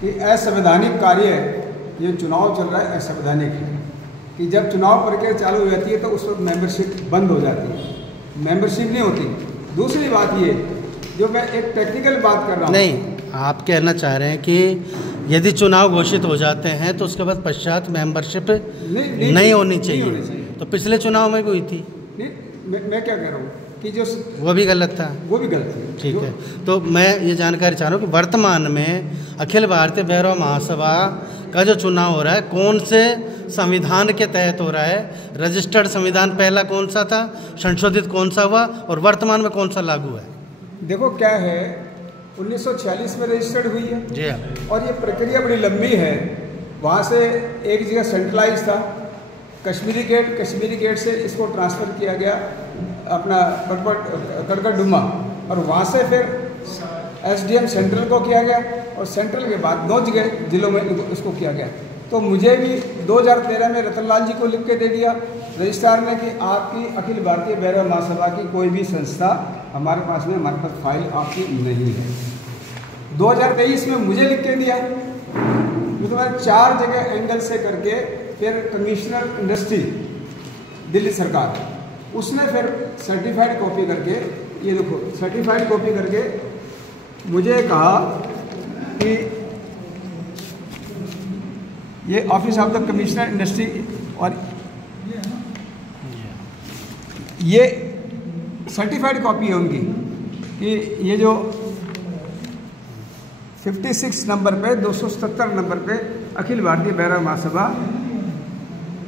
कि असंवैधानिक कार्य ये चुनाव चल रहा है असंवैधानिक है कि जब चुनाव प्रक्रिया चालू हो जाती है तो उस वक्त मेंबरशिप बंद हो जाती है, मेंबरशिप नहीं होती। दूसरी बात ये जो मैं एक टेक्निकल बात कर रहा हूँ, नहीं, आप कहना चाह रहे हैं कि यदि चुनाव घोषित हो जाते हैं तो उसके बाद पश्चात मेंबरशिप नहीं होनी चाहिए। तो पिछले चुनाव में भी हुई थी। नहीं, मैं क्या कह रहा हूँ कि जो वो भी गलत था, वो भी गलत है। ठीक है, तो मैं ये जानकारी चाह रहा हूँ कि वर्तमान में अखिल भारतीय भैरव महासभा का जो चुनाव हो रहा है कौन से संविधान के तहत हो रहा है? रजिस्टर्ड संविधान पहला कौन सा था, संशोधित कौन सा हुआ और वर्तमान में कौन सा लागू है? देखो क्या है, 1946 में रजिस्टर्ड हुई है जी हाँ, और ये प्रक्रिया बड़ी लंबी है। वहाँ से एक जगह सेंट्रलाइज था कश्मीरी गेट से इसको ट्रांसफ़र किया गया अपना कड़कड़डुमा, और वहाँ से फिर SDM सेंट्रल को किया गया और सेंट्रल के बाद 9 जगह जिलों में इसको किया गया। तो मुझे भी 2013 में रतनलाल जी को लिख के दे दिया रजिस्ट्रार ने कि आपकी अखिल भारतीय भैरव महासभा की कोई भी संस्था हमारे पास फाइल आपकी नहीं है। 2023 में मुझे लिख के दिया, मतलब 4 जगह एंगल से करके फिर कमिश्नर इंडस्ट्री दिल्ली सरकार उसने फिर सर्टिफाइड कॉपी करके, ये देखो सर्टिफाइड कॉपी करके मुझे कहा कि ये office of the commissioner industry, और ये सर्टिफाइड कॉपी है उनकी कि ये जो 56 नंबर पे 277 नंबर पे अखिल भारतीय भैरव महासभा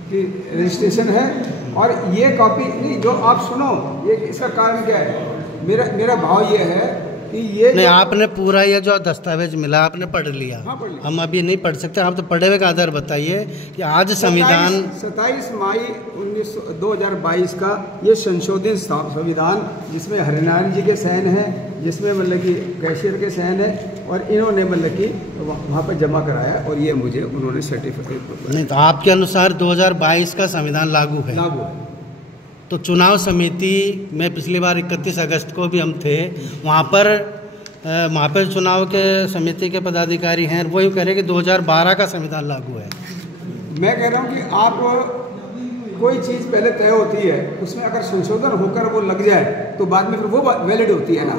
की रजिस्ट्रेशन है। और ये कॉपी नहीं, जो आप सुनो, ये इसका कारण क्या है, मेरा भाव ये है कि ये नहीं, आपने पूरा ये जो दस्तावेज मिला आपने पढ़ लिया। हाँ, पढ़ लिया। हम अभी नहीं पढ़ सकते, आप तो पढ़े हुए का आधार बताइए कि आज संविधान 27 मई 2022 का ये संशोधित संविधान जिसमें हरिनारायण जी के सहन है, जिसमें मतलब कि कैशियर के सहन है, और इन्होंने मतलब कि वहाँ पर जमा कराया और ये मुझे उन्होंने सर्टिफिकेट। नहीं, तो आपके अनुसार 2022 का संविधान लागू है। तो चुनाव समिति में पिछली बार 31 अगस्त को भी हम थे, वहाँ पर चुनाव के समिति के पदाधिकारी हैं, वो यूँ कह रहे हैं कि 2012 का संविधान लागू है। मैं कह रहा हूँ कि आप कोई चीज़ पहले तय होती है, उसमें अगर संशोधन होकर वो लग जाए तो बाद में फिर वो वैलिड होती है ना,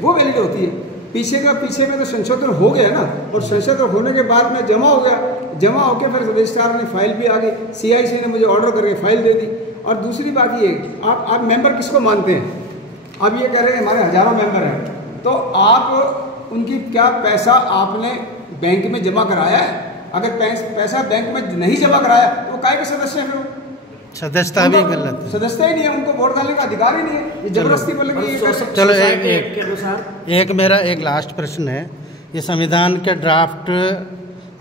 वो वैलिड होती है। पीछे में तो संशोधन हो गया ना, और संशोधन होने के बाद में जमा हो गया, जमा होकर फिर रजिस्ट्रार ने फाइल भी आ गई, CIC ने मुझे ऑर्डर करके फाइल दे दी। और दूसरी बात ये, आप मेंबर किसको मानते हैं? आप ये कह रहे हैं हमारे हजारों मेंबर हैं, तो आप उनकी क्या पैसा आपने बैंक में जमा कराया है? अगर पैसा बैंक में नहीं जमा कराया तो काय के सदस्य हैं? फिर सदस्यता भी गलत है, सदस्यता ही नहीं है, उनको वोट डालने का अधिकार ही नहीं है, ये जबरदस्ती बोले कि चलो एक मेरा एक लास्ट प्रश्न है। ये संविधान के ड्राफ्ट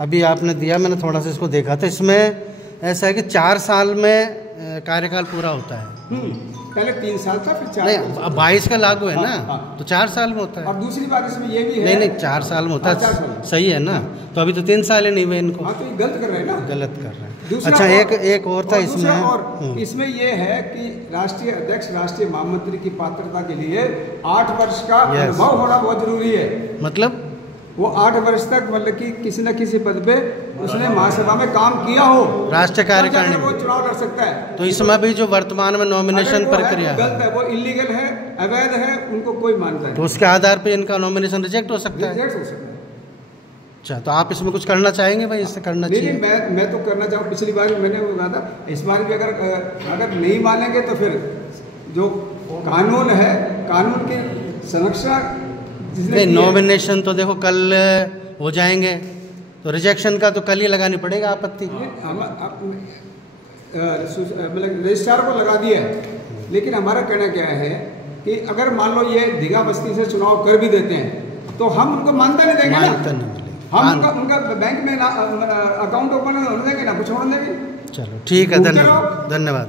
अभी आपने दिया, मैंने थोड़ा सा इसको देखा था, इसमें ऐसा है कि 4 साल में कार्यकाल पूरा होता है। पहले 3 साल था, फिर 4 नहीं, 22 का लागू है ना। हाँ। तो 4 साल में होता है। और दूसरी बात इसमें ये भी है, नहीं 4 साल में होता है, सही है ना। तो अभी तो 3 साल ही नहीं हुए इनको। हाँ, तो ये गलत कर रहे हैं ना, गलत कर रहे हैं। अच्छा, एक और था इसमें ये है कि राष्ट्रीय अध्यक्ष राष्ट्रीय महामंत्री की पात्रता के लिए 8 वर्ष का अनुभव होना बहुत जरूरी है। मतलब वो 8 वर्ष तक मतलब कि किसी न किसी पद पे उसने महासभा में काम किया हो, राष्ट्रीय कार्यकारिणी वो चुनाव लड़ सकता है। तो इसमें भी जो वर्तमान में नॉमिनेशन प्रक्रिया गलत है, वो इलीगल है, अवैध है, उनको कोई मानता है, तो उसके आधार पे इनका नॉमिनेशन रिजेक्ट हो सकता है। अच्छा, तो आप इसमें कुछ करना चाहेंगे भाई? इससे करना चाहिए? नहीं, मैं तो करना चाहूँ। पिछली बार मैंने वो कहा था, इस बार भी अगर नहीं मानेंगे तो फिर जो कानून है, कानून की संरक्षण नहीं, नॉमिनेशन तो देखो कल हो जाएंगे, तो रिजेक्शन का तो कल ही लगानी पड़ेगा आपत्ति। मतलब रजिस्ट्रार को लगा दिया है, लेकिन हमारा कहना क्या है कि अगर मान लो ये दीघा बस्ती से चुनाव कर भी देते हैं तो हम उनको मानता नहीं देंगे ना, हम उनका बैंक में अकाउंट ओपन होने देंगे ना, कुछ होने देंगे। चलो ठीक है, धन्यवाद।